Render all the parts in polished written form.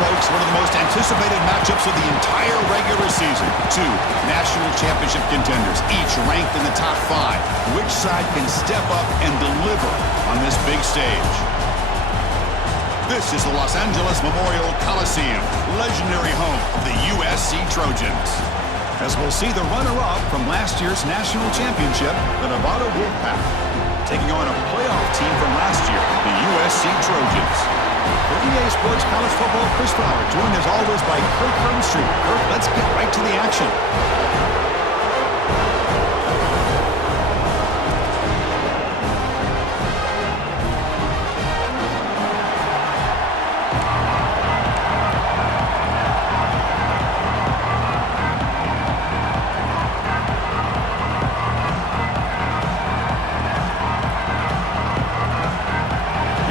folks, one of the most anticipated matchups of the entire regular season. Two national championship contenders, each ranked in the top 5. Which side can step up and deliver on this big stage? This is the Los Angeles Memorial Coliseum, legendary home of the USC Trojans. As we'll see the runner-up from last year's national championship, the Nevada Wolfpack, taking on a playoff team from last year, the USC Trojans. For EA Sports College Football, Chris Flower, joined as always by Kirk Hermstreet. Kirk, let's get right to the action.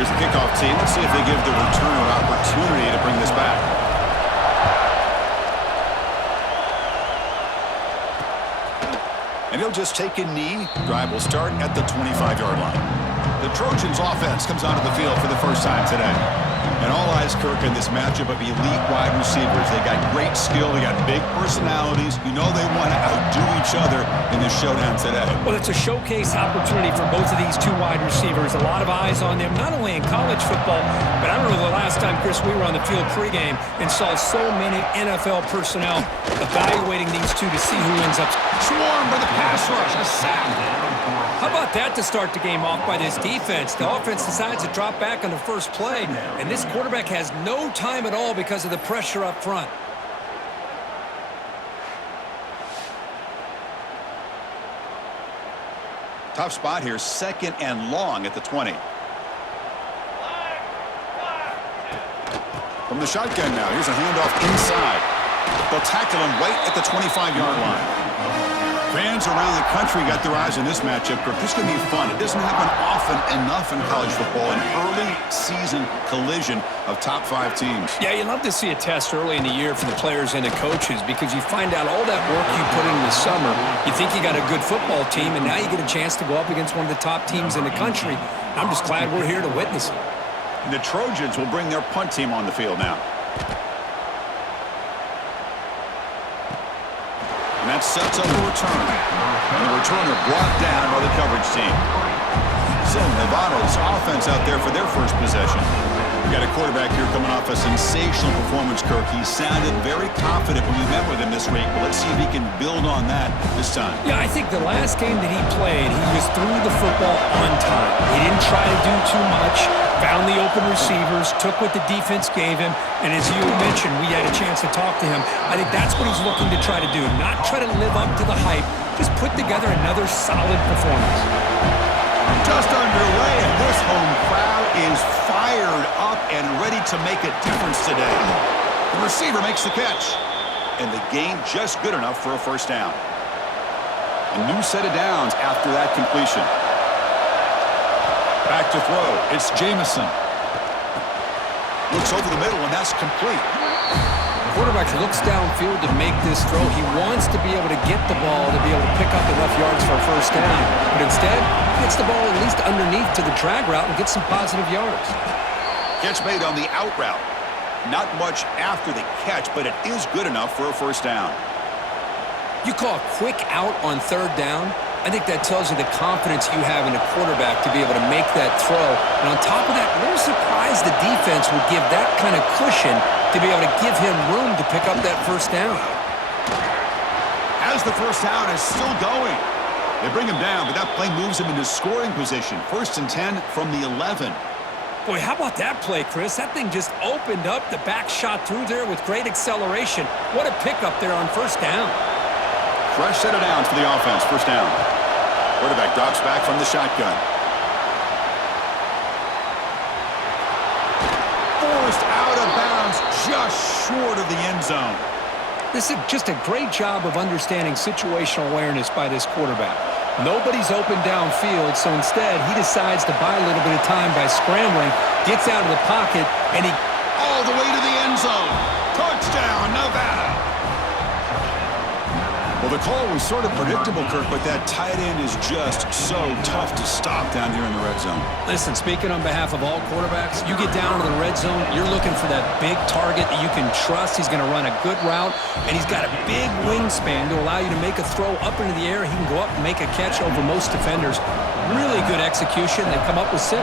Here's the kickoff team. Let's see if they give the returner an opportunity to bring this back. And he'll just take a knee. Drive will start at the 25-yard line. The Trojans offense comes onto the field for the first time today. And all eyes, Kirk, in this matchup of elite wide receivers. They got great skill. They got big personalities. You know they want to outdo each other in this showdown today. Well, it's a showcase opportunity for both of these two wide receivers. A lot of eyes on them, not only in college football, but I don't know the last time, Chris, we were on the field pregame and saw so many NFL personnel evaluating these two to see who ends up. Swarmed by the pass rush. A sack. How about that to start the game off by this defense? The offense decides to drop back on the first play, and this quarterback has no time at all because of the pressure up front. Tough spot here, second and long at the 20. From the shotgun now, here's a handoff inside. They'll tackle him right at the 25-yard line. Fans around the country got their eyes on this matchup. This is going to be fun. It doesn't happen often enough in college football, an early season collision of top 5 teams. Yeah, you love to see a test early in the year for the players and the coaches because you find out all that work you put in the summer. You think you got a good football team, and now you get a chance to go up against one of the top teams in the country. I'm just glad we're here to witness it. And the Trojans will bring their punt team on the field now. And that sets up a return. And the returner brought down by the coverage team. So Nevada's offense out there for their first possession. We got a quarterback here coming off a sensational performance, Kirk. He sounded very confident when we met with him this week. But let's see if he can build on that this time. Yeah, I think the last game that he played, he was threw the football on time. He didn't try to do too much. Found the open receivers, took what the defense gave him, and as you mentioned, we had a chance to talk to him. I think that's what he's looking to try to do, not try to live up to the hype, just put together another solid performance. Just underway, and this home crowd is fired up and ready to make a difference today. The receiver makes the catch, and the gain just good enough for a first down. A new set of downs after that completion. Back to throw. It's Jamison. Looks over the middle, and that's complete. The quarterback looks downfield to make this throw. He wants to be able to get the ball to be able to pick up enough yards for a first down. But instead, he gets the ball at least underneath to the drag route and gets some positive yards. Catch made on the out route. Not much after the catch, but it is good enough for a first down. You call a quick out on third down? I think that tells you the confidence you have in a quarterback to be able to make that throw. And on top of that, a little surprised the defense would give that kind of cushion to be able to give him room to pick up that first down. As the first down is still going. They bring him down, but that play moves him into scoring position. 1st and 10 from the 11. Boy, how about that play, Chris? That thing just opened up. The back shot through there with great acceleration. What a pickup there on first down. Fresh set of downs for the offense. First down. Quarterback drops back from the shotgun. Forced out of bounds just short of the end zone. This is just a great job of understanding situational awareness by this quarterback. Nobody's open downfield, so instead he decides to buy a little bit of time by scrambling, gets out of the pocket, and he all the way to the end zone. Touchdown, Nevada. Well, the call was sort of predictable, Kirk, but that tight end is just so tough to stop down here in the red zone. Listen, speaking on behalf of all quarterbacks, you get down to the red zone, you're looking for that big target that you can trust. He's going to run a good route, and he's got a big wingspan to allow you to make a throw up into the air. He can go up and make a catch over most defenders. Really good execution. They come up with 6.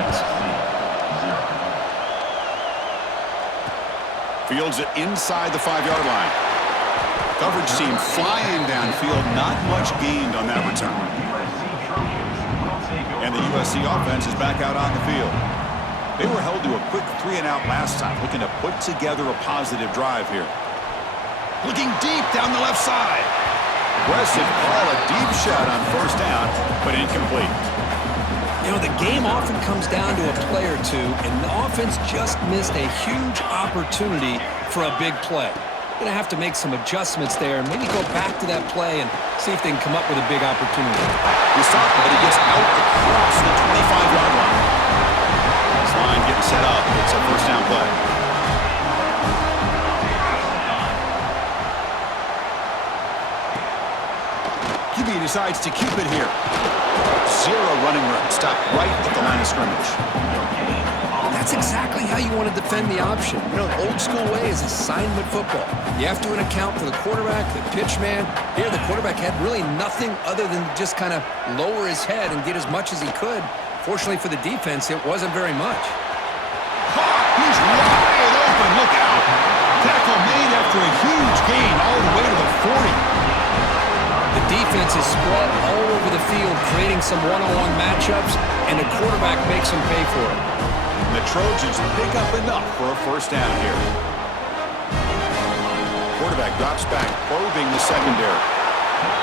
Fields it inside the 5-yard line. Coverage team flying downfield, not much gained on that return. And the USC offense is back out on the field. They were held to a quick 3-and-out last time, looking to put together a positive drive here. Looking deep down the left side. Aggressive call, a deep shot on first down, but incomplete. You know, the game often comes down to a play or two, and the offense just missed a huge opportunity for a big play. Going to have to make some adjustments there and maybe go back to that play and see if they can come up with a big opportunity. He's talking, but he gets out across the 25-yard line. This line getting set up. It's a first down play. QB decides to keep it here. 0 running room. Stopped right at the line of scrimmage. That's exactly how you want to defend the option. You know, the old school way is assignment football. You have to account for the quarterback, the pitch man. Here, the quarterback had really nothing other than just kind of lower his head and get as much as he could. Fortunately for the defense, it wasn't very much. He's wide open. Look out. Tackle made after a huge gain all the way to the 40. The defense is spread all over the field, creating some one-on-one matchups, and the quarterback makes them pay for it. The Trojans pick up enough for a first down here. Quarterback drops back, probing the secondary.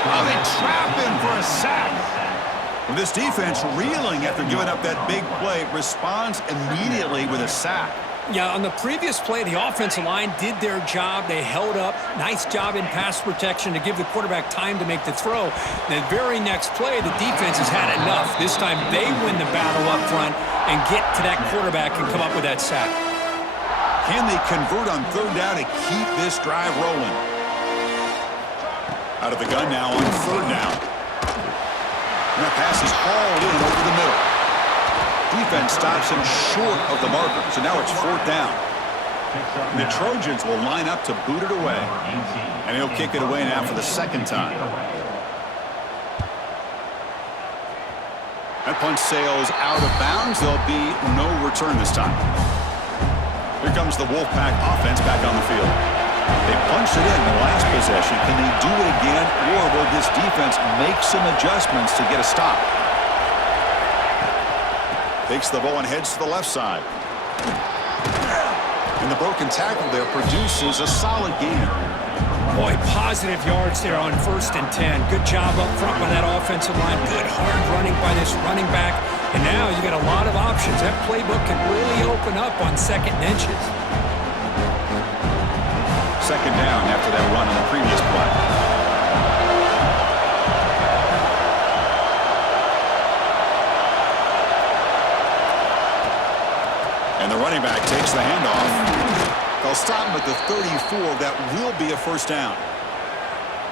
Oh, they trap him for a sack. With this defense reeling after giving up that big play, responds immediately with a sack. Yeah, on the previous play, the offensive line did their job. They held up. Nice job in pass protection to give the quarterback time to make the throw. The very next play, the defense has had enough. This time they win the battle up front and get to that quarterback and come up with that sack. Can they convert on third down to keep this drive rolling? Out of the gun now on third down. And that pass is hauled in over the middle. Defense stops him short of the marker, so now it's fourth down. And the Trojans will line up to boot it away. And he'll kick it away now for the second time. That punt sails out of bounds. There'll be no return this time. Here comes the Wolfpack offense back on the field. They punched it in the last possession. Can they do it again, or will this defense make some adjustments to get a stop? Takes the ball and heads to the left side. And the broken tackle there produces a solid gain. Boy, positive yards there on 1st and 10. Good job up front by that offensive line. Good hard running by this running back. And now you got a lot of options. That playbook can really open up on 2nd and inches. Second down after that run on the previous play. And the running back takes the handoff. They'll stop him at the 34. That will be a first down.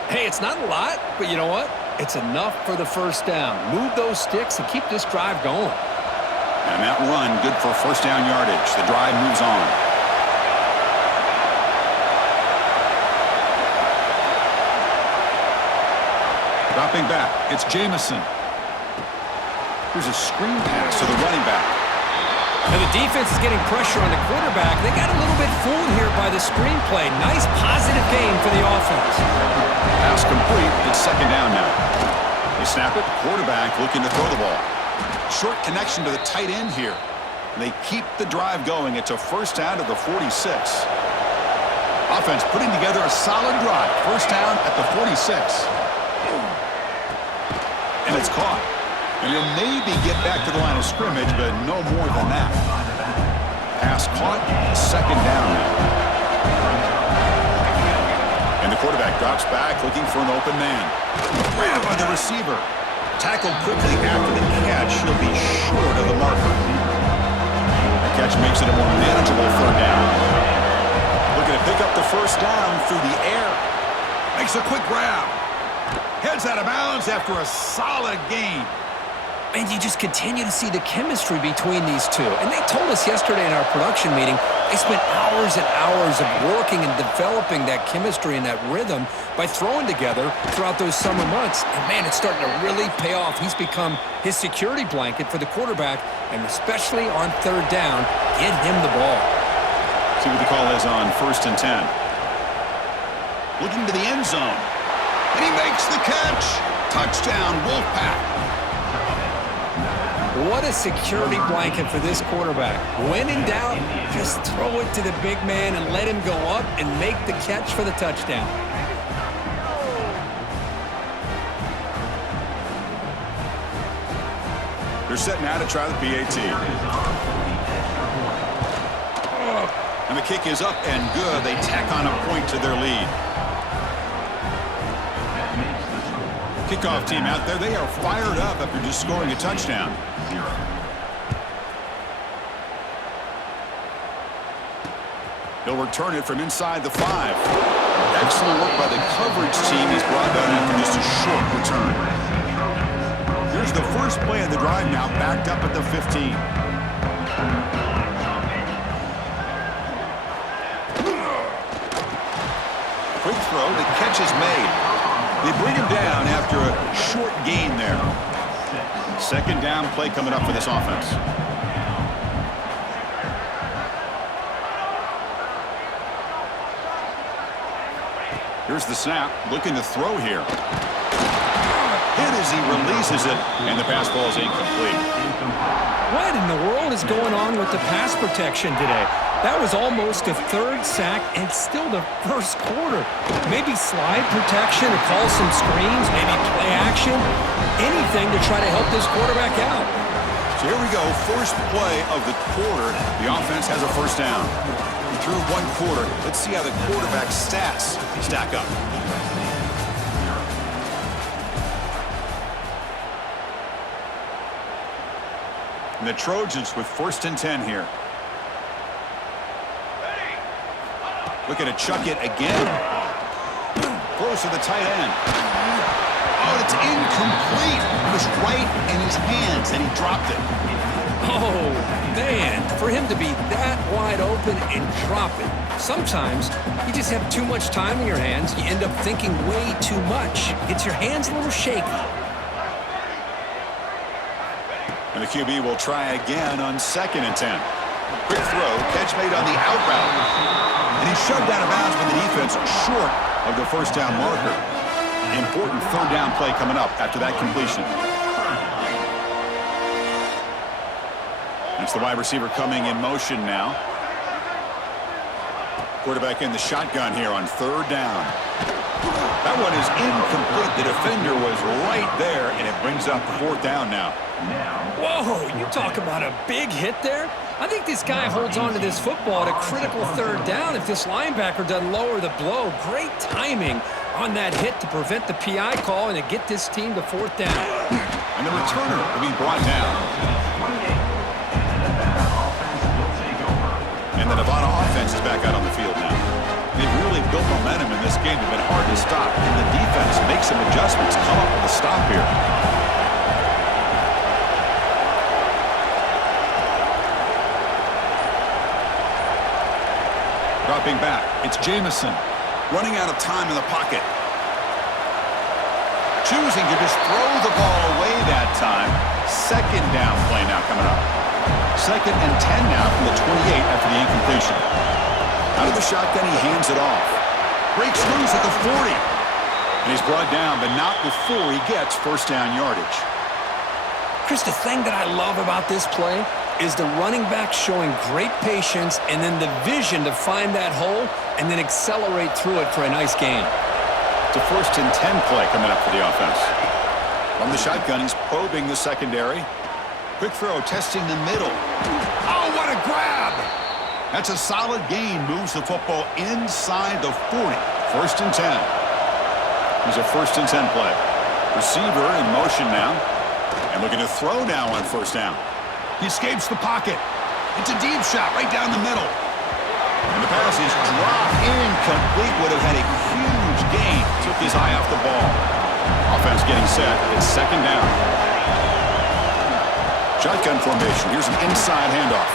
Hey, it's not a lot, but you know what? It's enough for the first down. Move those sticks and keep this drive going. And that run, good for first down yardage. The drive moves on. Dropping back, it's Jamison. Here's a screen pass to the running back. Now the defense is getting pressure on the quarterback. They got a little bit fooled here by the screenplay. Nice positive gain for the offense. Pass complete. It's second down now. They snap it. Quarterback looking to throw the ball. Short connection to the tight end here. They keep the drive going. It's a first down to the 46. Offense putting together a solid drive. First down at the 46. And it's caught. And he'll maybe get back to the line of scrimmage, but no more than that. Pass caught, second down now. And the quarterback drops back, looking for an open man. Grab by the receiver. Tackled quickly after the catch. He'll be short of the marker. The catch makes it a more manageable third down. Looking to pick up the first down through the air. Makes a quick grab. Heads out of bounds after a solid gain. And you just continue to see the chemistry between these two. And they told us yesterday in our production meeting, they spent hours and hours of working and developing that chemistry and that rhythm by throwing together throughout those summer months. And, man, it's starting to really pay off. He's become his security blanket for the quarterback, and especially on third down, get him the ball. See what the call is on 1st and 10. Looking to the end zone. And he makes the catch. Touchdown, Wolfpack. What a security blanket for this quarterback. When in doubt, just throw it to the big man and let him go up and make the catch for the touchdown. They're setting out to try the PAT. And the kick is up and good. They tack on a point to their lead. Kickoff team out there, they are fired up after just scoring a touchdown. He'll return it from inside the 5. Excellent work by the coverage team. He's brought down after just a short return. Here's the first play of the drive now, backed up at the 15. Quick throw, the catch is made. They bring him down after a short gain there. Second down play coming up for this offense. Here's the snap, looking to throw here. Hit as he releases it, and the pass ball is incomplete. What in the world is going on with the pass protection today? That was almost a third sack and still the first quarter. Maybe slide protection or call some screens, maybe play action, anything to try to help this quarterback out. So here we go, first play of the quarter. The offense has a first down. Through one quarter, let's see how the quarterback's stats stack up. And the Trojans with 1st and 10 here. Looking to chuck it again. Close to the tight end. Oh, it's incomplete. It was right in his hands, and he dropped it. Oh, man, for him to be that wide open and drop it. Sometimes you just have too much time in your hands. You end up thinking way too much. Gets your hands a little shaky. And the QB will try again on 2nd and 10. Quick throw, catch made on the out route. And he's shoved out of bounds by the defense short of the first down marker. Important third down play coming up after that completion. It's the wide receiver coming in motion now. Quarterback in the shotgun here on 3rd down. That one is incomplete. The defender was right there, and it brings up 4th down now. Whoa, you talk about a big hit there. I think this guy holds on to this football at a critical 3rd down if this linebacker doesn't lower the blow. Great timing on that hit to prevent the PI call and to get this team to 4th down. And the returner will be brought down. And the Nevada offense is back out on the field now. They've really built momentum in this game. They've been hard to stop. And the defense makes some adjustments, come up with a stop here. Dropping back, it's Jamison. Running out of time in the pocket. Choosing to just throw the ball away that time. 2nd down play now coming up. 2nd and 10 now from the 28 after the incompletion. Out of the shotgun, he hands it off. Breaks loose at the 40. And he's brought down, but not before he gets first down yardage. Chris, the thing that I love about this play is the running back showing great patience and then the vision to find that hole and then accelerate through it for a nice gain. It's a 1st and 10 play coming up for the offense. From the shotgun, he's probing the secondary. Quick throw, testing the middle. Oh, what a grab! That's a solid gain. Moves the football inside the 40. 1st and 10. Here's a 1st and 10 play. Receiver in motion now. And looking to throw now on 1st down. He escapes the pocket. It's a deep shot right down the middle. And the pass is dropped incomplete. Would have had a huge gain. Took his eye off the ball. Offense getting set. It's second down. Shotgun formation. Here's an inside handoff.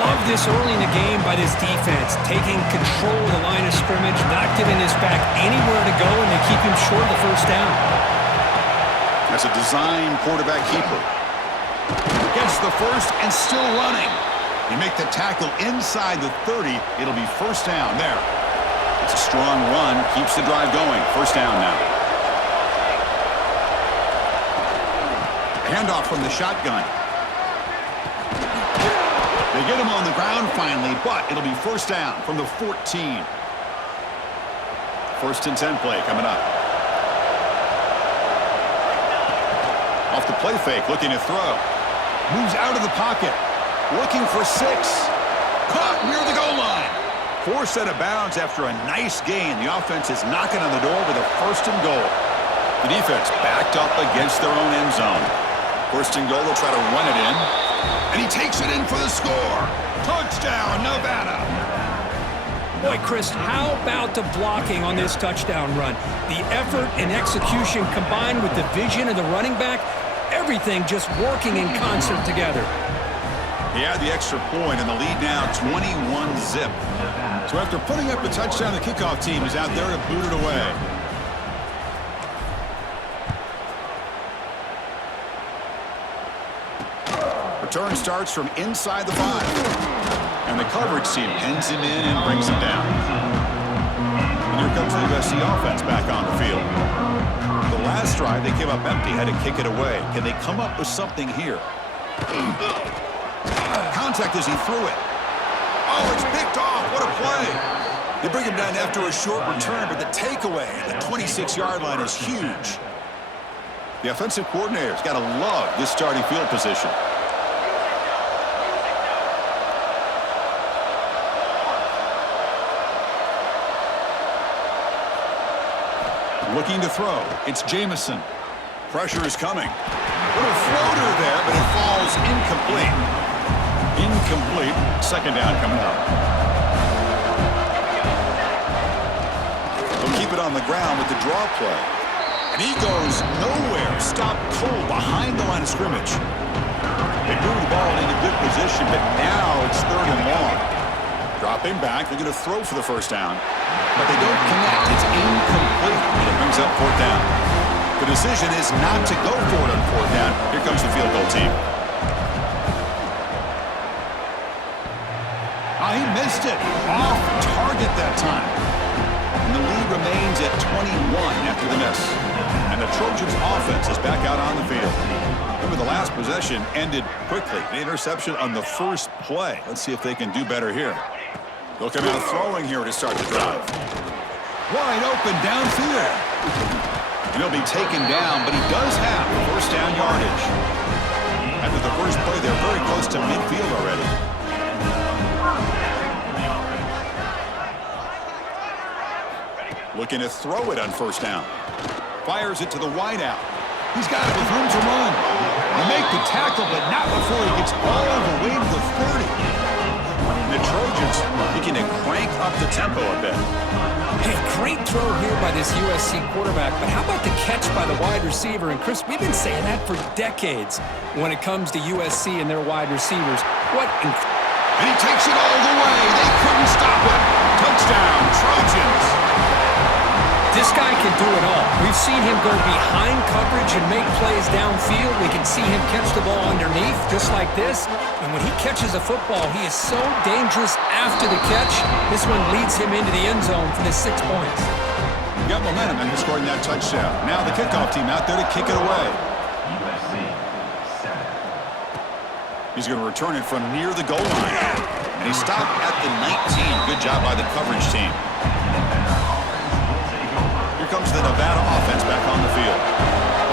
Love this early in the game by this defense, taking control of the line of scrimmage, not giving this back anywhere to go, and they keep him short of the first down. That's a design quarterback keeper. Gets the first and still running. You make the tackle inside the 30. It'll be first down there. It's a strong run. Keeps the drive going. First down now. Handoff from the shotgun. They get him on the ground finally, but it'll be first down from the 14. First and 10 play coming up. Off the play fake, looking to throw. Moves out of the pocket. Looking for 6. Caught near the goal line. Forced out of bounds after a nice gain. The offense is knocking on the door with a first and goal. The defense backed up against their own end zone. First and goal, they'll try to run it in. And he takes it in for the score. Touchdown, Nevada. Boy, Chris, how about the blocking on this touchdown run? The effort and execution combined with the vision of the running back, everything just working in concert together. He had the extra point, and the lead now 21-zip. So after putting up a touchdown, the kickoff team is out there to boot it away. Return starts from inside the 5. And the coverage team pins him in and brings him down. And here comes the USC offense back on the field. The last drive, they came up empty, had to kick it away. Can they come up with something here? Contact as he threw it. Oh, it's picked off. What a play. They bring him down after a short return, but the takeaway at the 26-yard line is huge. The offensive coordinator's got to love this starting field position. Looking to throw. It's Jamison. Pressure is coming. Little floater there, but it falls incomplete. Incomplete. Second down coming up. They'll keep it on the ground with the draw play. And he goes nowhere. Stopped cold behind the line of scrimmage. They move the ball into good position, but now it's third and long. Dropping back. They're going to throw for the first down. But they don't connect. It's incomplete. And it brings up fourth down. The decision is not to go for it on fourth down. Here comes the field goal team. Oh, he missed it. Off target that time. And the lead remains at 21 after the miss. And the Trojans offense is back out on the field. Remember, the last possession ended quickly. The interception on the first play. Let's see if they can do better here. They'll come out throwing here to start the drive. Wide open downfield. And he'll be taken down, but he does have first down yardage. After the first play, they're very close to midfield already. Looking to throw it on first down. Fires it to the wideout. He's got it with room to run. They make the tackle, but not before he gets all the way to the 30. And the Trojans begin to crank up the tempo a bit. Hey, great throw here by this USC quarterback, but how about the catch by the wide receiver? And Chris, we've been saying that for decades when it comes to USC and their wide receivers. And he takes it all the way. They couldn't stop him. Touchdown, Trojans. This guy can do it all. We've seen him go behind coverage and make plays downfield. We can see him catch the ball underneath, just like this. And when he catches a football, he is so dangerous after the catch. This one leads him into the end zone for the 6 points. Got momentum and scoring that touchdown. Now the kickoff team out there to kick it away. He's going to return it from near the goal line. And he stopped at the 19. Good job by the coverage team. Here comes the Nevada offense back on the field.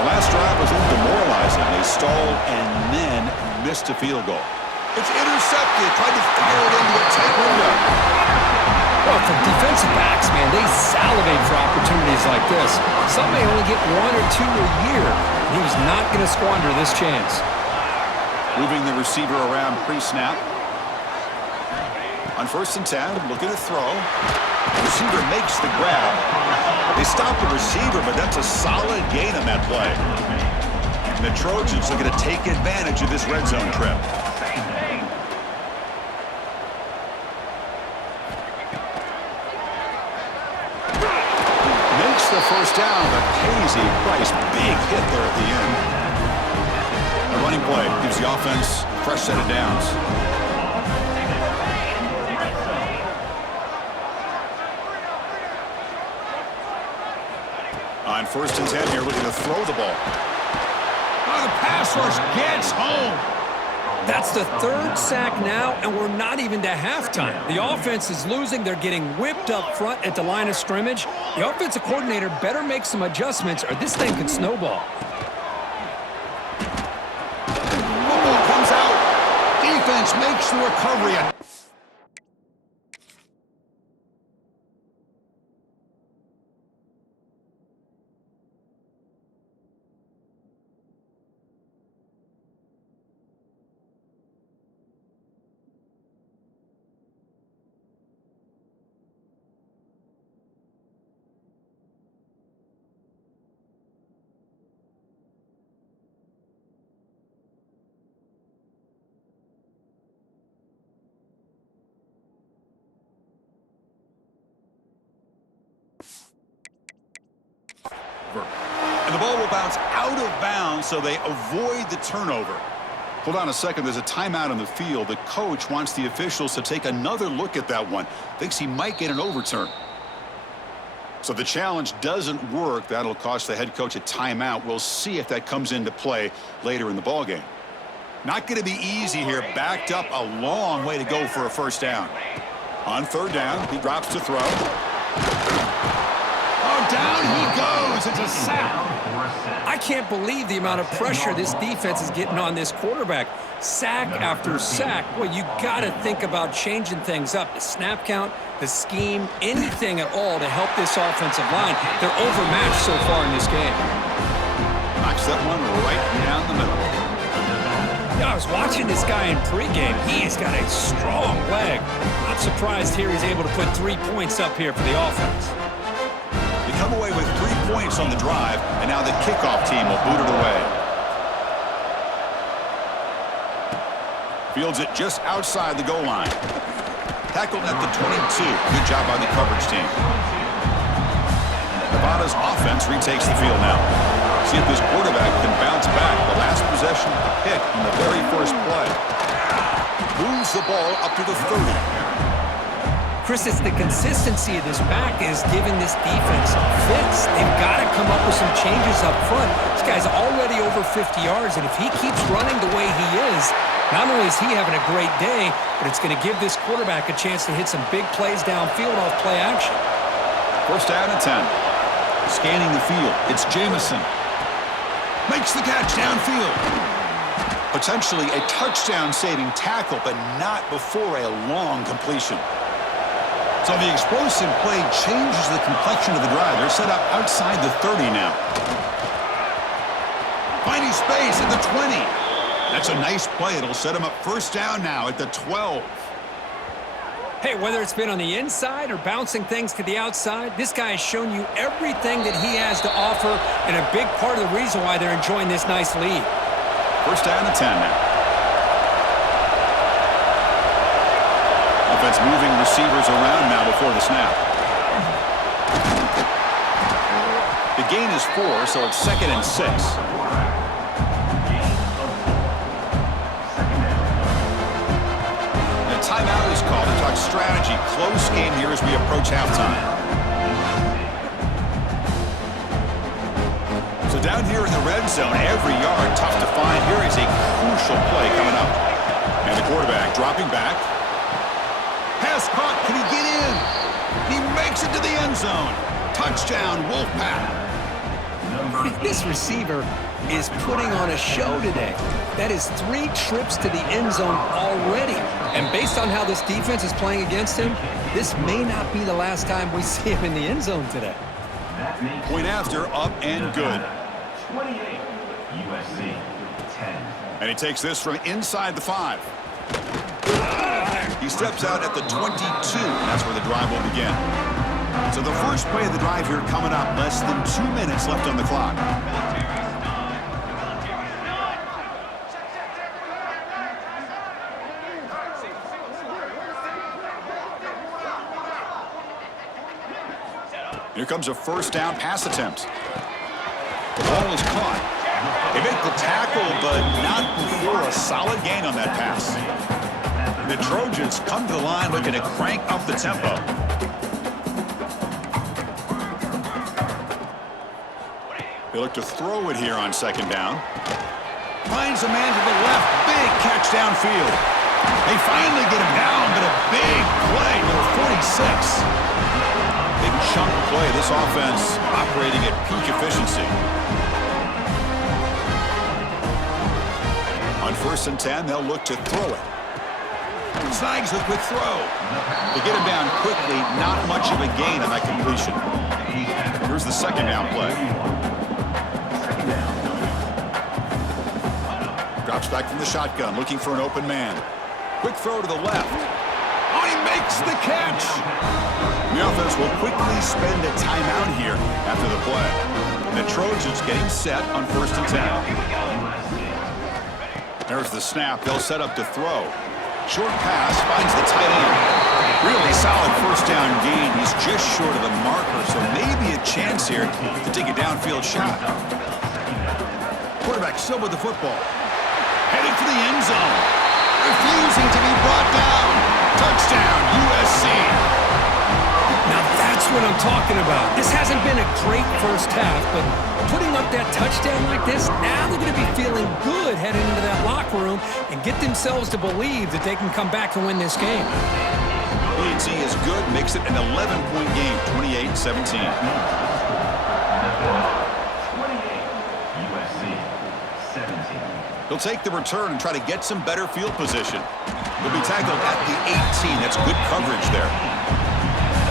The last drive was a little demoralizing. They stalled and then missed a field goal. It's intercepted. Tried to fire it into a tight window. Well, for defensive backs, man, they salivate for opportunities like this. Some may only get 1 or 2 a year. And he was not going to squander this chance. Moving the receiver around pre-snap. On first and 10, looking to throw. The receiver makes the grab. They stopped the receiver, but that's a solid gain on that play. And the Trojans are going to take advantage of this red zone trip. Makes the first down, but pays a price. Big hit there at the end. A running play gives the offense a fresh set of downs. On 1st and 10 here, looking to throw the ball. Oh, the pass rush gets home. That's the 3rd sack now, and we're not even to halftime. The offense is losing. They're getting whipped up front at the line of scrimmage. The offensive coordinator better make some adjustments, or this thing could snowball. Football comes out. Defense makes the recovery. And the ball will bounce out of bounds, so they avoid the turnover. Hold on a second. There's a timeout on the field. The coach wants the officials to take another look at that one. Thinks he might get an overturn. So the challenge doesn't work. That'll cost the head coach a timeout. We'll see if that comes into play later in the ballgame. Not going to be easy here. Backed up a long way to go for a first down. On 3rd down, he drops to throw. Oh, down he goes. It's a sack. I can't believe the amount of pressure this defense is getting on this quarterback. Sack after sack. Well, you got to think about changing things up. The snap count, the scheme, anything at all to help this offensive line. They're overmatched so far in this game. Knocks that one right down the middle. I was watching this guy in pregame. He has got a strong leg. Not surprised here he's able to put 3 points up here for the offense. They come away with 3 points on the drive, and now the kickoff team will boot it away. Fields it just outside the goal line. Tackled at the 22. Good job by the coverage team. Nevada's offense retakes the field now. See if this quarterback can bounce back. The last possession of the pick on the very first play. Moves the ball up to the 30. Chris, it's the consistency of this back is giving this defense fits. They've got to come up with some changes up front. This guy's already over 50 yards, and if he keeps running the way he is, not only is he having a great day, but it's going to give this quarterback a chance to hit some big plays downfield off play action. 1st down and 10. Scanning the field, it's Jamison. Makes the catch downfield. Potentially a touchdown-saving tackle, but not before a long completion. So the explosive play changes the complexion of the drive. They're set up outside the 30 now. Finding space at the 20. That's a nice play. It'll set him up 1st down now at the 12. Hey, whether it's been on the inside or bouncing things to the outside, this guy has shown you everything that he has to offer, and a big part of the reason why they're enjoying this nice lead. 1st down and 10 now. Offense moving receivers around now before the snap. The gain is 4, so it's 2nd and 6. Timeout is called to talk strategy. Close game here as we approach halftime. So down here in the red zone, every yard tough to find. Here is a crucial play coming up. And the quarterback dropping back. Pass caught. Can he get in? He makes it to the end zone. Touchdown, Wolfpack. This receiver is putting on a show today. That is 3 trips to the end zone already. And based on how this defense is playing against him, this may not be the last time we see him in the end zone today. Point after, up and good. 28, USC, 10. And he takes this from inside the 5. He steps out at the 22. That's where the drive will begin. So the first play of the drive here coming up. Less than 2 minutes left on the clock. Here comes a first down pass attempt. The ball is caught. They make the tackle, but not before a solid gain on that pass. The Trojans come to the line looking to crank up the tempo. They look to throw it here on second down. Finds a man to the left. Big catch downfield. They finally get him down, but a big play number 46. Big chunk play. This offense operating at peak efficiency. On 1st and 10, they'll look to throw it. Snags the quick throw. They get him down quickly. Not much of a gain on that completion. Here's the second down play. Drops back from the shotgun, looking for an open man. Quick throw to the left. Oh, he makes the catch. The offense will quickly spend a timeout here after the play. The Trojans getting set on 1st and 10. There's the snap. They'll set up to throw. Short pass finds the tight end. Really solid first down gain. He's just short of the marker, so maybe a chance here to take a downfield shot. Quarterback still with the football. Headed for the end zone. Refusing to be brought down. Touchdown, USC. Now that's what I'm talking about. This hasn't been a great first half, but putting up that touchdown like this, now they're going to be feeling good heading into that locker room and get themselves to believe that they can come back and win this game. PAT is good, makes it an 11-point game, 28-17. He'll take the return and try to get some better field position. He'll be tackled at the 18. That's good coverage there.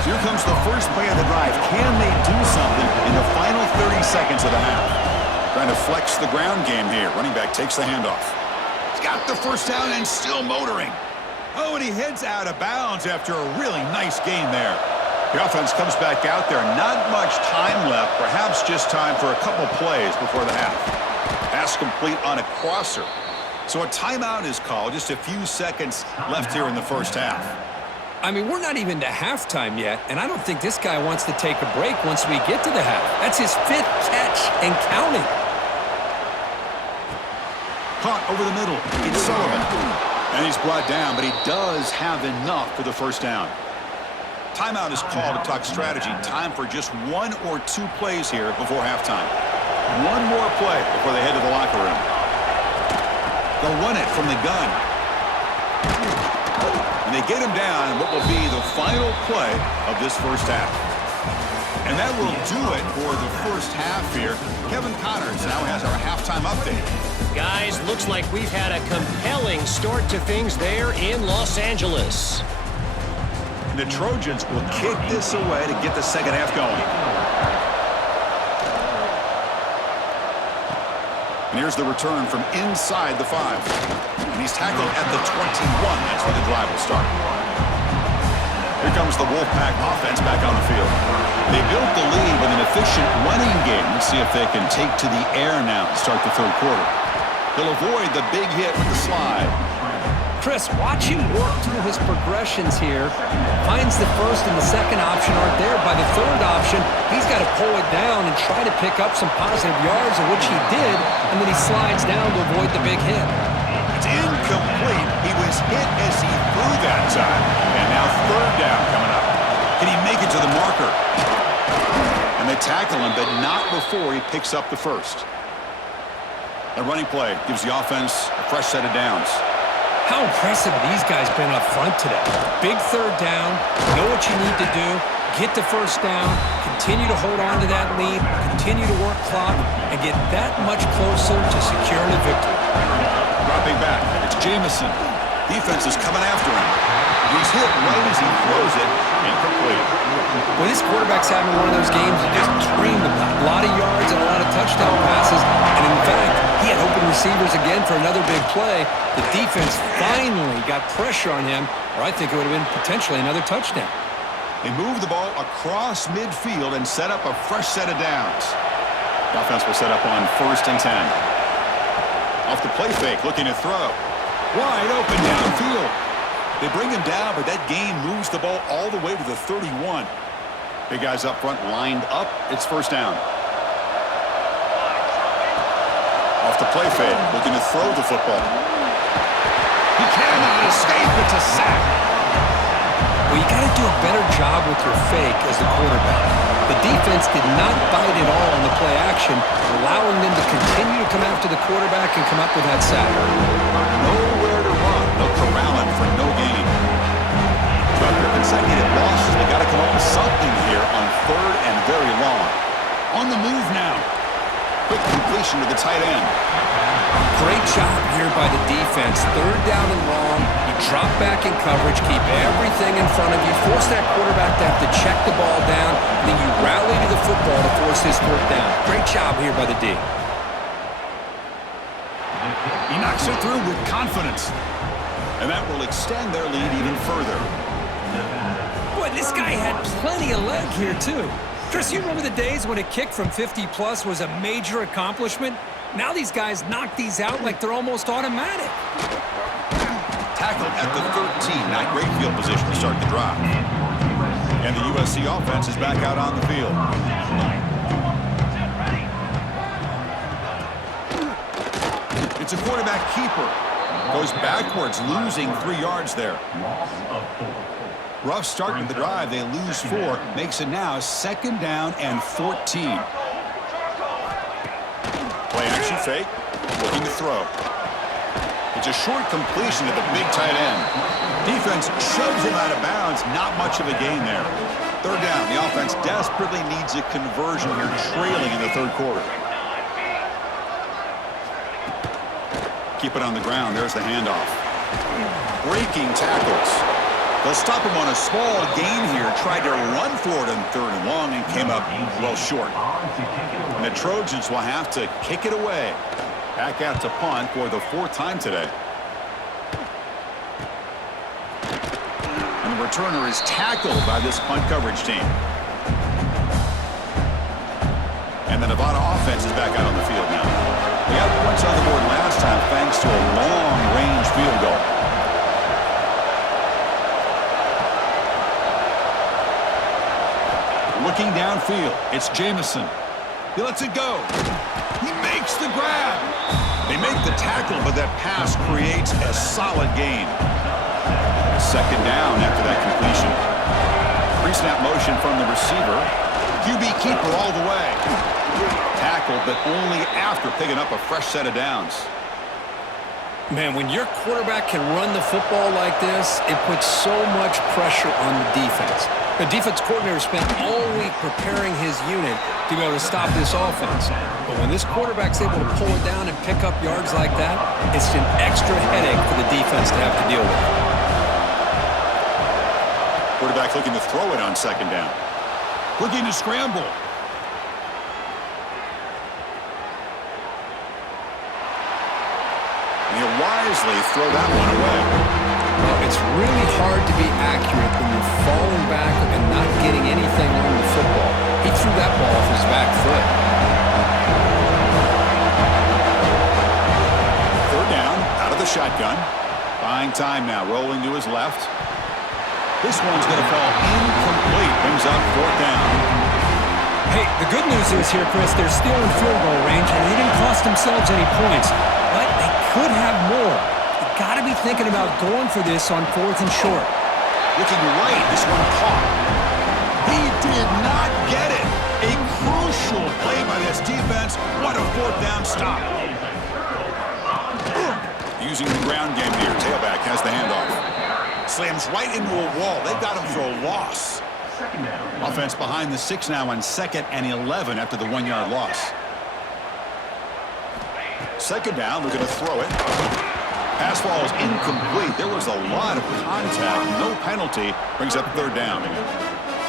So here comes the first play of the drive. Can they do something in the final 30 seconds of the half? Trying to flex the ground game here. Running back takes the handoff. He's got the first down and still motoring. Oh, and he heads out of bounds after a really nice gain there. The offense comes back out there. Not much time left. Perhaps just time for a couple plays before the half. Pass complete on a crosser. So a timeout is called. Just a few seconds left here in the first half. I mean, we're not even to halftime yet, and I don't think this guy wants to take a break once we get to the half. That's his 5th catch and counting. Caught over the middle. It's Sullivan. And he's brought down, but he does have enough for the first down. Timeout is called to talk strategy. Time for just 1 or 2 plays here before halftime. One more play before they head to the locker room. They'll run it from the gun. And they get him down in what will be the final play of this first half. And that will do it for the first half here. Kevin Connors now has our halftime update. Guys, looks like we've had a compelling start to things there in Los Angeles. The Trojans will kick this away to get the second half going. And here's the return from inside the 5. And he's tackled at the 21. That's where the drive will start. Here comes the Wolfpack offense back on the field. They built the lead with an efficient running game. Let's see if they can take to the air now to start the third quarter. They'll avoid the big hit with the slide. Chris, watch him work through his progressions here. Finds the first and the second option aren't there. By the third option, he's got to pull it down and try to pick up some positive yards, of which he did, and then he slides down to avoid the big hit. It's incomplete. He was hit as he threw that time. And now third down coming up. Can he make it to the marker? And they tackle him, but not before he picks up the first. A running play gives the offense a fresh set of downs. How impressive these guys been up front today. Big third down, know what you need to do, get the first down, continue to hold on to that lead, continue to work clock, and get that much closer to securing a victory. Dropping back, it's Jamison. Defense is coming after him. He's hit right as he throws it, incomplete. Well, this quarterback's having one of those games you just dreamed about. A lot of yards and a lot of touchdown passes, and in fact, he had open receivers again for another big play. The defense finally got pressure on him, or I think it would have been potentially another touchdown. They move the ball across midfield and set up a fresh set of downs. The offense will set up on 1st and 10. Off the play fake, looking to throw. Wide open downfield. They bring him down, but that gain moves the ball all the way to the 31. Big guys up front lined up. It's 1st down. Off the play fake, looking to throw the football. He cannot escape. It's a sack. Well, you got to do a better job with your fake as the quarterback. The defense did not bite at all on the play action, allowing them to continue to come after the quarterback and come up with that sack. Nowhere to run. They'll corral him for no gain. But their consecutive losses, they got to come up with something here on 3rd and very long. On the move now. Quick completion to the tight end. Great job here by the defense. 3rd down and long. You drop back in coverage, keep everything in front of you, force that quarterback to have to check the ball down, and then you rally to the football to force his 4th down. Great job here by the D. He knocks it through with confidence. And that will extend their lead even further. Boy, this guy had plenty of leg here, too. Chris, you remember the days when a kick from 50-plus was a major accomplishment? Now these guys knock these out like they're almost automatic. Tackled at the 13. Not great field position to start the drive. And the USC offense is back out on the field. It's a quarterback keeper. Goes backwards, losing 3 yards there. Rough start to the drive. They lose 4. Makes it now 2nd down and 14. Play action fake. Looking to throw. It's a short completion to the big tight end. Defense shoves him out of bounds. Not much of a gain there. 3rd down. The offense desperately needs a conversion here, trailing in the 3rd quarter. Keep it on the ground. There's the handoff. Breaking tackles. They'll stop him on a small gain here. Tried to run for it on 3rd and long and came up well short. And the Trojans will have to kick it away. Back out to punt for the 4th time today. And the returner is tackled by this punt coverage team. And the Nevada offense is back out on the field now. They got points on the board last time thanks to a long-range field goal. Looking downfield, it's Jamison. He lets it go. He makes the grab. They make the tackle, but that pass creates a solid gain. 2nd down after that completion. Pre-snap motion from the receiver. QB keeper all the way. Tackled, but only after picking up a fresh set of downs. Man, when your quarterback can run the football like this, it puts so much pressure on the defense. The defense coordinator spent all week preparing his unit to be able to stop this offense. But when this quarterback's able to pull it down and pick up yards like that, it's an extra headache for the defense to have to deal with. Quarterback looking to throw it on 2nd down. Looking to scramble. He'll wisely throw that one away. Well, it's really hard to be accurate when you're falling back and not getting anything on the football. He threw that ball off his back foot. 3rd down, out of the shotgun. Buying time now, rolling to his left. This one's going to fall incomplete. Brings up 4th down. Hey, the good news is here, Chris, they're still in field goal range, and they didn't cost themselves any points. But they could have more. You got to be thinking about going for this on 4th and short. Looking right, this one caught. He did not get it. A crucial play by this defense. What a 4th down stop. Using the ground game here. Tailback has the handoff. Slams right into a wall. They've got him for a loss. Offense behind the 6 now on 2nd and 11 after the 1-yard loss. 2nd down, looking to throw it. Pass ball is incomplete. There was a lot of contact. No penalty. Brings up 3rd down.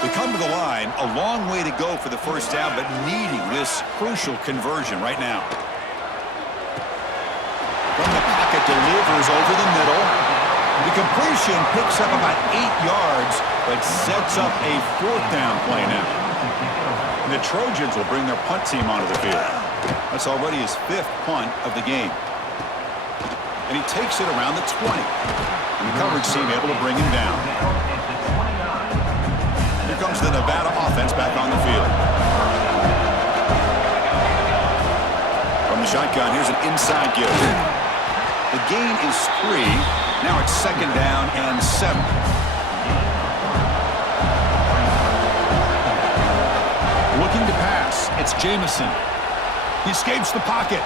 They come to the line. A long way to go for the 1st down, but needing this crucial conversion right now. From the pocket, delivers over the middle. The completion picks up about 8 yards, but sets up a 4th down play now. And the Trojans will bring their punt team onto the field. That's already his 5th punt of the game. And he takes it around the 20. And the coverage team able to bring him down. Here comes the Nevada offense back on the field. From the shotgun, here's an inside give. The gain is 3. Now it's 2nd down and 7. Looking to pass. It's Jamison. He escapes the pocket.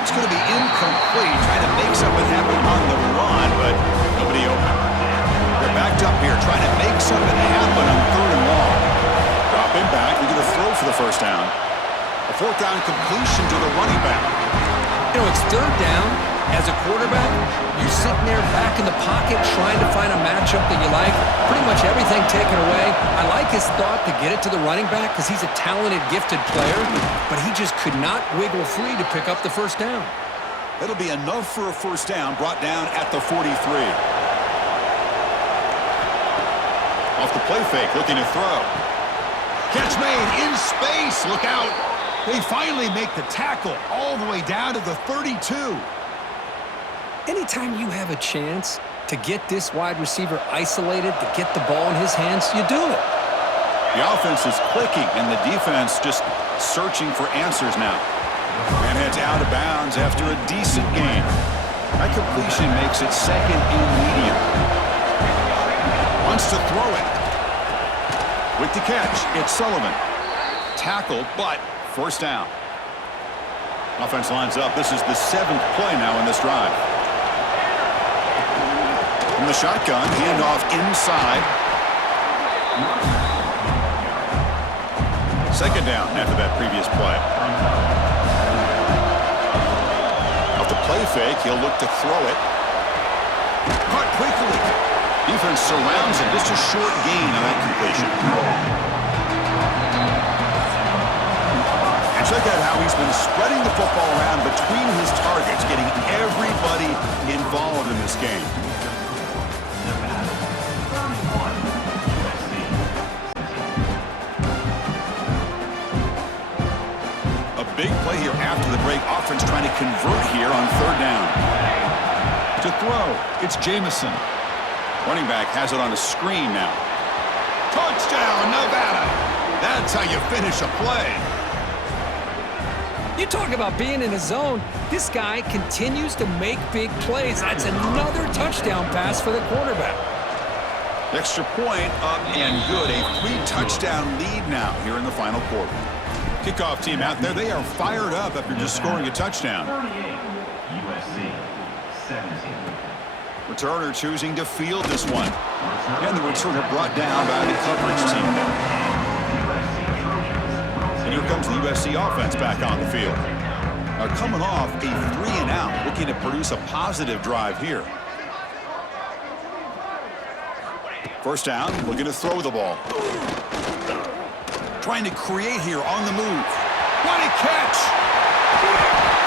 It's going to be incomplete, trying to make something happen on the run, but nobody open. They're backed up here, trying to make something happen on 3rd and long. Drop him back. We're going to throw for the 1st down. A 4th down completion to the running back. You know, it's 3rd down. As a quarterback, you're sitting there back in the pocket trying to find a matchup that you like. Pretty much everything taken away. I like his thought to get it to the running back because he's a talented, gifted player, but he just could not wiggle free to pick up the 1st down. It'll be enough for a 1st down, brought down at the 43. Off the play fake, looking to throw. Catch made in space. Look out. They finally make the tackle all the way down to the 32. Anytime you have a chance to get this wide receiver isolated, to get the ball in his hands, you do it. The offense is clicking, and the defense just searching for answers now. And heads out of bounds after a decent game. That completion makes it 2nd and medium. Wants to throw it. With the catch, it's Sullivan. Tackled, but 1st down. Offense lines up. This is the 7th play now in this drive. From the shotgun, handoff inside. 2nd down after that previous play. Off the play fake, he'll look to throw it. Caught quickly. Defense surrounds him. Just a short gain on that completion. And check out how he's been spreading the football around between his targets, getting everybody involved in this game. Big play here after the break. Offense trying to convert here on 3rd down. To throw, it's Jamison. Running back has it on a screen now. Touchdown, Nevada. That's how you finish a play. You talk about being in a zone. This guy continues to make big plays. That's another touchdown pass for the quarterback. Extra point up and good. A 3-touchdown lead now here in the final quarter. Kickoff team out there, they are fired up after just scoring a touchdown. 38, USC 17. Returner choosing to field this one. And the returner brought down by the coverage team. And here comes the USC offense back on the field. Now coming off a 3-and-out, looking to produce a positive drive here. 1st down, looking to throw the ball. Trying to create here on the move. What a catch!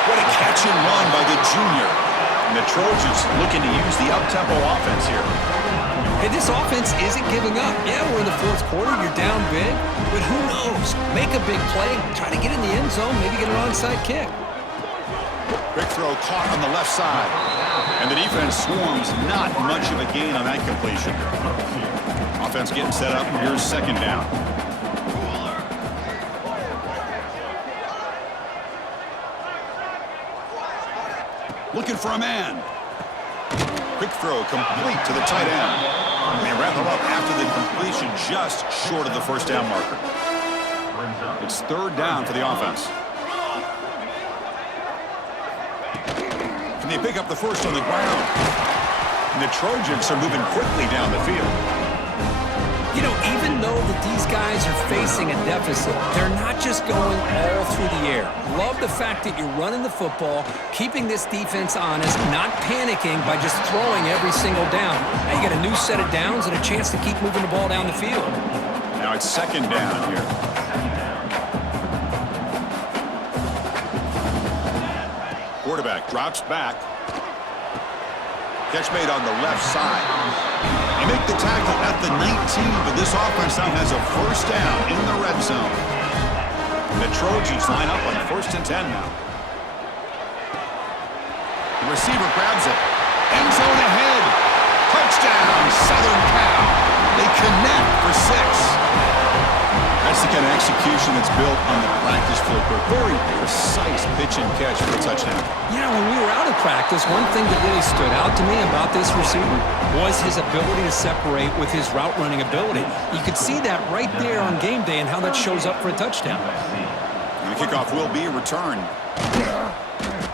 What a catch and run by the junior. And the Trojans looking to use the up-tempo offense here. Hey, this offense isn't giving up. Yeah, we're in the 4th quarter. You're down big. But who knows? Make a big play. Try to get in the end zone. Maybe get an onside kick. Quick throw caught on the left side. And the defense swarms. Not much of a gain on that completion. Offense getting set up. Here's 2nd down. Looking for a man. Quick throw complete to the tight end. And they wrap him up after the completion just short of the 1st down marker. It's 3rd down for the offense. Can they pick up the 1st on the ground? And the Trojans are moving quickly down the field. You know, even though that these guys are facing a deficit, they're not just going all through the air. Love the fact that you're running the football, keeping this defense honest, not panicking by just throwing every single down. Now you got a new set of downs and a chance to keep moving the ball down the field. Now it's 2nd down here. Quarterback drops back. Catch made on the left side. They make the tackle at the 19, but this offense now has a first down in the red zone. The Trojans line up on 1st and 10 now. The receiver grabs it. End zone ahead. Touchdown, Southern Cal. They connect for 6. That's the kind of execution that's built on the practice field. Very precise pitch and catch for a touchdown. Yeah, when we were out of practice, one thing that really stood out to me about this receiver was his ability to separate with his route running ability. You could see that right there on game day and how that shows up for a touchdown. And the kickoff will be a return.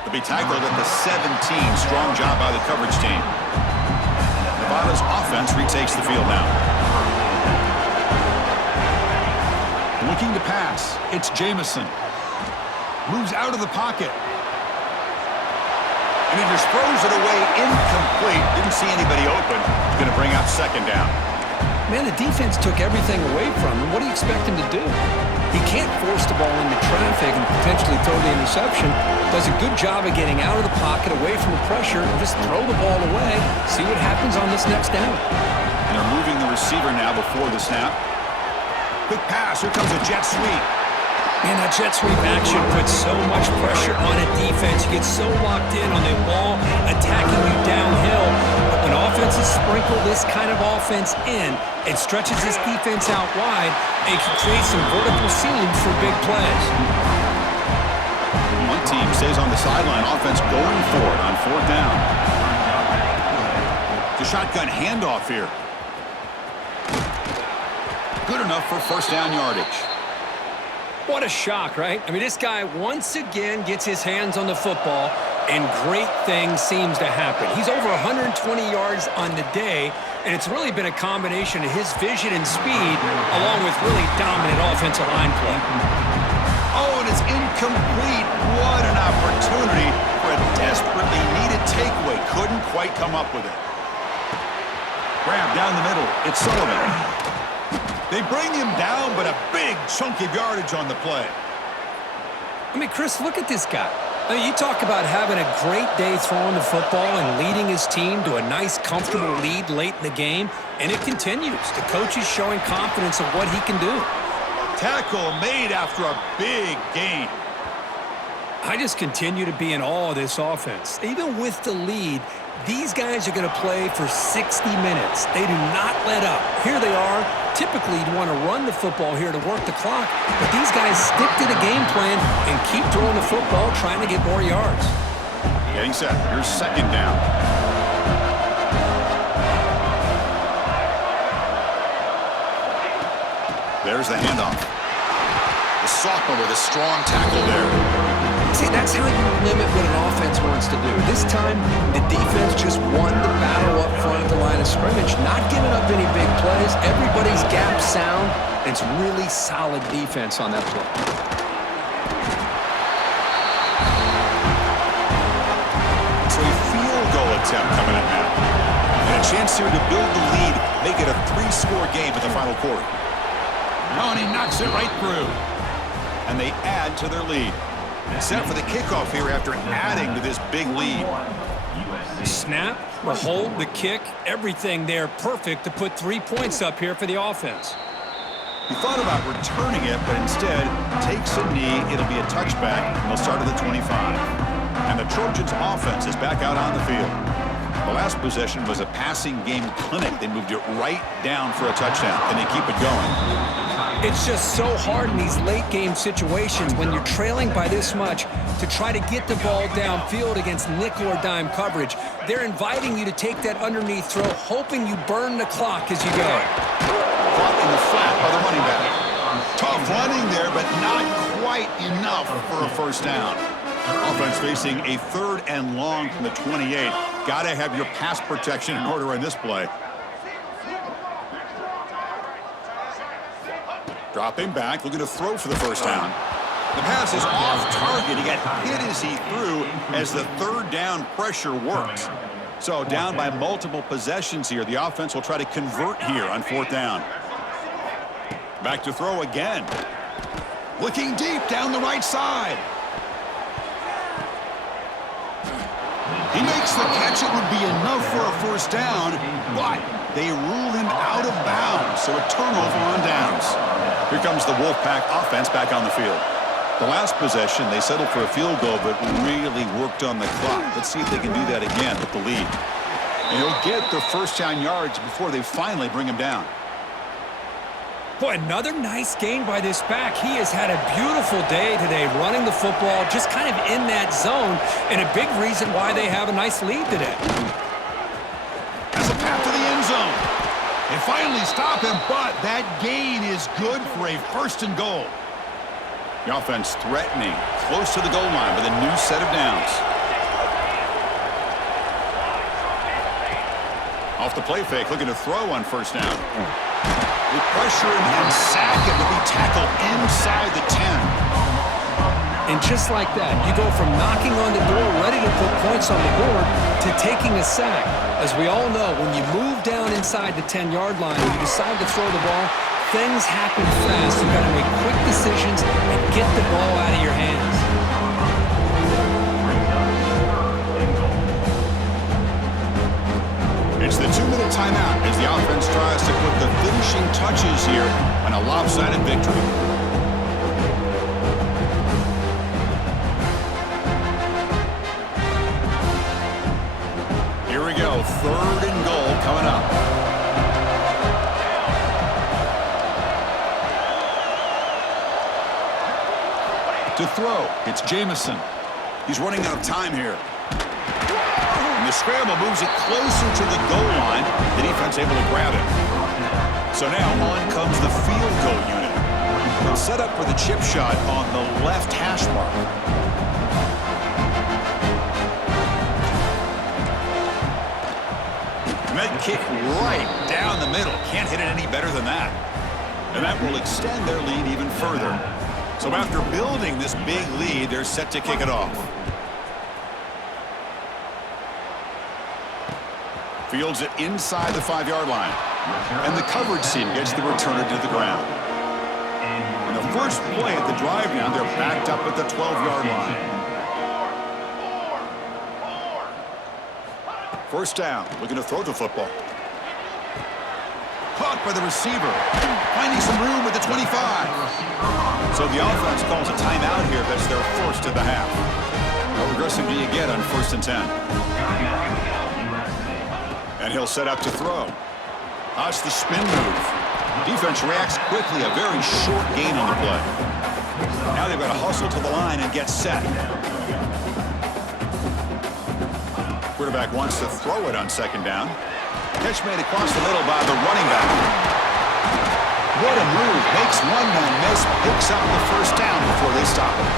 They'll be tackled at the 17. Strong job by the coverage team. Nevada's offense retakes the field now. Looking to pass. It's Jamison. Moves out of the pocket. And he just throws it away incomplete. Didn't see anybody open. He's going to bring up 2nd down. Man, the defense took everything away from him. What do you expect him to do? He can't force the ball into traffic and potentially throw the interception. Does a good job of getting out of the pocket, away from the pressure, and just throw the ball away. See what happens on this next down. And they're moving the receiver now before the snap. Quick pass. Here comes a jet sweep. Man, that jet sweep action puts so much pressure on a defense. You get so locked in on the ball attacking you downhill. But when offenses sprinkle this kind of offense in, it stretches this defense out wide and can create some vertical seams for big plays. One team stays on the sideline. Offense going for it on 4th down. The shotgun handoff here. Good enough for 1st down yardage. What a shock, right? I mean, this guy once again gets his hands on the football, and great things seems to happen. He's over 120 yards on the day, and it's really been a combination of his vision and speed, along with really dominant offensive line play. Oh, and it's incomplete. What an opportunity for a desperately needed takeaway. Couldn't quite come up with it. Grab down the middle. It's Sullivan. They bring him down, but a big chunk of yardage on the play. I mean, Chris, look at this guy. I mean, you talk about having a great day throwing the football and leading his team to a nice, comfortable lead late in the game, and it continues. The coach is showing confidence of what he can do. Tackle made after a big gain. I just continue to be in awe of this offense. Even with the lead, these guys are going to play for 60 minutes. They do not let up. Here they are. Typically, you'd want to run the football here to work the clock, but these guys stick to the game plan and keep throwing the football, trying to get more yards. Getting set. Here's 2nd down. There's the handoff. The sophomore with a strong tackle there. See, that's how you limit what an offense wants to do. This time, the defense just won the battle up front at the line of scrimmage, not giving up any big plays. Everybody's gap sound. It's really solid defense on that play. So a field goal attempt coming up now. And a chance here to build the lead, make it a 3-score game in the final quarter. Oh, and he knocks it right through. And they add to their lead. Set for the kickoff here after adding to this big lead. Snap, the hold, the kick, everything there perfect to put 3 points up here for the offense. He thought about returning it, but instead takes a knee. It'll be a touchback, and they'll start at the 25. And the Trojans' offense is back out on the field. The last possession was a passing game clinic. They moved it right down for a touchdown, and they keep it going. It's just so hard in these late-game situations when you're trailing by this much to try to get the ball downfield against nickel or dime coverage. They're inviting you to take that underneath throw, hoping you burn the clock as you go. Caught in the flat by the running back. Tough running there, but not quite enough for a 1st down. Offense facing a 3rd and long from the 28. Got to have your pass protection in order in this play. Dropping back, looking to throw for the 1st down. The pass is off target. He got hit as he threw as the 3rd down pressure works. So down by multiple possessions here. The offense will try to convert here on 4th down. Back to throw again. Looking deep down the right side. He makes the catch. It would be enough for a 1st down, but they rule him out of bounds, so a turnover on downs. Here comes the Wolfpack offense back on the field. The last possession, they settled for a field goal, but really worked on the clock. Let's see if they can do that again with the lead. And he'll get their first down yards before they finally bring him down. Boy, another nice gain by this back. He has had a beautiful day today running the football, just kind of in that zone, and a big reason why they have a nice lead today. Has a path to the end zone. They finally stop him, but that gain is good for a 1st and goal. The offense threatening, close to the goal line with a new set of downs. Off the play fake, looking to throw on 1st down. They pressure him and sack him to be tackled inside the 10. And just like that, you go from knocking on the door, ready to put points on the board, to taking a sack. As we all know, when you move down inside the 10-yard line and you decide to throw the ball, things happen fast. You've got to make quick decisions and get the ball out of your hands. It's the 2-minute timeout as the offense tries to put the finishing touches here on a lopsided victory. Here we go, 3rd and goal coming up. To throw, it's Jamison. He's running out of time here. And the scramble moves it closer to the goal line. The defense able to grab it. So now on comes the field goal unit. They'll set up for the chip shot on the left hash mark. And that kick right down the middle. Can't hit it any better than that. And that will extend their lead even further. So after building this big lead, they're set to kick it off. Fields it inside the 5-yard line. And the coverage team gets the returner to the ground. And the first play at the drive now, they're backed up at the 12-yard line. 1st down, looking to throw the football. Caught by the receiver. Finding some room at the 25. So the offense calls a timeout here. That's their 1st of the half. How aggressive do you get on 1st and 10? And he'll set up to throw. That's the spin move. Defense reacts quickly. A very short gain on the play. Now they've got to hustle to the line and get set. Quarterback wants to throw it on 2nd down. Catch made across the middle by the running back. What a move. Makes one man miss. Picks up the 1st down before they stop him.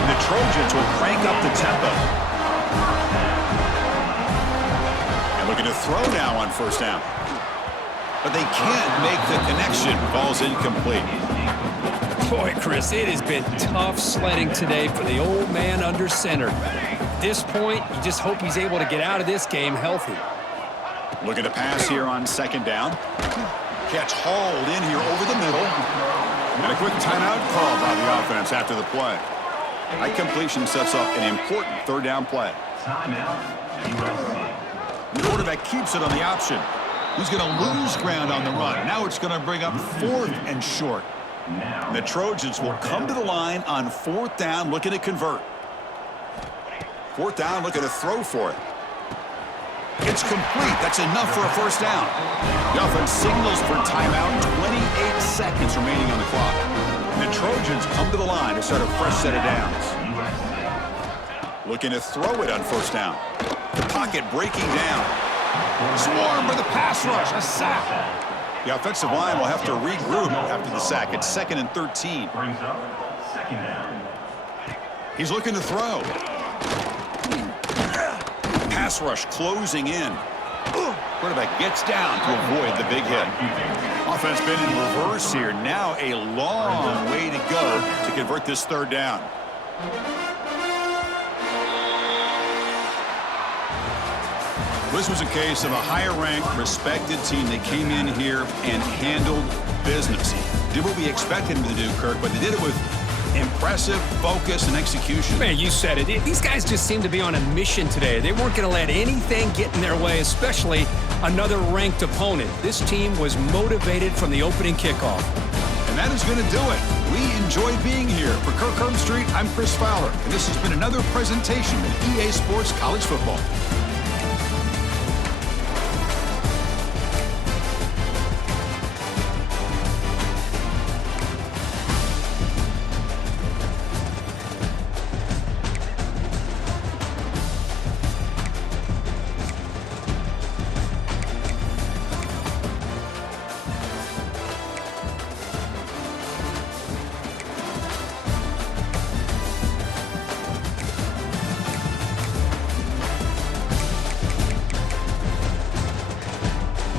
And the Trojans will crank up the tempo. Looking to throw now on 1st down. But they can't make the connection. Ball's incomplete. Boy, Chris, it has been tough sledding today for the old man under center. At this point, you just hope he's able to get out of this game healthy. Looking to pass here on 2nd down. Catch hauled in here over the middle. And a quick timeout call by the offense after the play. That completion sets up an important 3rd down play. Timeout, USC. The quarterback keeps it on the option. He's going to lose ground on the run. Now it's going to bring up 4th and short. And the Trojans will come to the line on 4th down, looking to convert. 4th down, looking to throw for it. It's complete. That's enough for a 1st down. The offense signals for timeout. 28 seconds remaining on the clock. And the Trojans come to the line to start a fresh set of downs. Looking to throw it on 1st down. The pocket breaking down. Swarm with a pass rush. A sack. The offensive line will have to regroup after the sack. It's 2nd and 13. Brings up 2nd down. He's looking to throw. Pass rush closing in. Quarterback gets down to avoid the big hit. Offense been in reverse here. Now a long way to go to convert this 3rd down. This was a case of a higher-ranked, respected team that came in here and handled business. Did what we expected them to do, Kirk, but they did it with Impressive focus and execution. Man, you said it. These guys just seem to be on a mission today. They weren't going to let anything get in their way, especially another ranked opponent. This team was motivated from the opening kickoff. And that is going to do it. We enjoyed being here. For Kirk Street, I'm Chris Fowler, and this has been another presentation of EA Sports College Football.